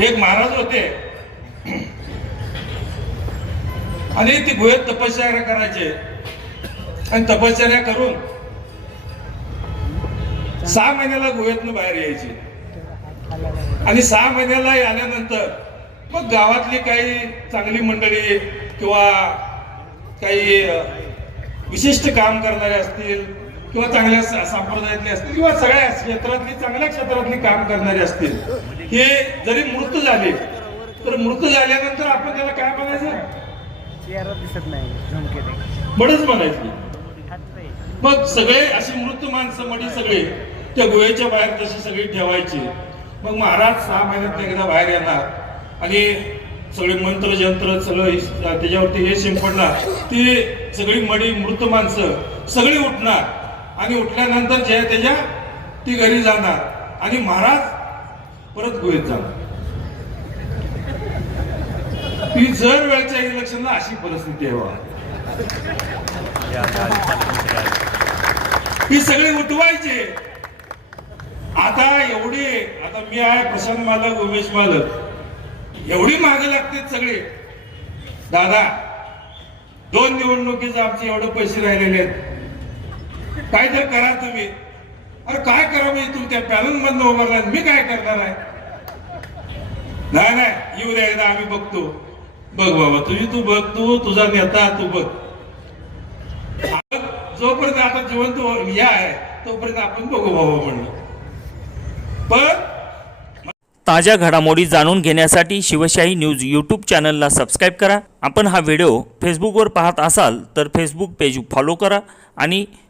एक महाराज होते. आणि ते गुहेत तपश्चर्या करायचे. आणि तपश्चर्या करून सहा महिन्याला गुहेतनं बाहेर यायचे. आणि सहा महिन्याला आल्यानंतर मग गावातली काही चांगली मंडळी किंवा काही विशिष्ट काम करणारे असतील किंवा चांगल्या संप्रदायातले असतील किंवा सगळ्या क्षेत्रातली चांगल्या क्षेत्रातली काम करणारे असतील हे जरी मृत झाले तर मृत झाल्यानंतर आपण त्याला काय म्हणायचं? दिसत नाही बडच म्हणायचं. मग सगळे अशी मृत माणसं मडी सगळे त्या गुहेच्या बाहेर तशी सगळी ठेवायची. मग महाराज सहा महिन्यात एकदा बाहेर येणार आणि सगळे मंत्र जंत्र सगळं त्याच्यावरती हे शिंपडणार. ती सगळी मडी मृत माणसं सगळी उठणार. आणि उठल्यानंतर जे आहे त्याच्या ती घरी जाणार. आणि महाराज परत गुहेत जाणार. ती जर वेळच्या इलेक्शनला अशी परिस्थिती आहे बघा. सगळे उठवायचे आता एवढी आता मी आहे प्रशांत मालक उमेश मालक. एवढी मागे लागते सगळे. दादा दोन निवडणुकीचे आमचे एवढे पैसे राहिलेले आहेत. काय तर करा तुम्ही? अरे काय करा मी तुमच्या पॅनल मधनं उभारला मी काय करणार आहे? नाही नाही येऊ द्या एकदा आम्ही बघतो. बघ बाबा तुझी तू बघ तू तुझा नेता तू बघ. जोपर्यंत आता जिवंत हो- या आहे तोपर्यंत आपण बघू बाबा म्हणलं. पण ताज्या घडामोडी जाणून घेण्यासाठी शिवशाही न्यूज यूट्यूब चॅनलला सबस्क्राईब करा. आपण हा व्हिडिओ फेसबुकवर पाहत असाल तर फेसबुक पेज फॉलो करा आणि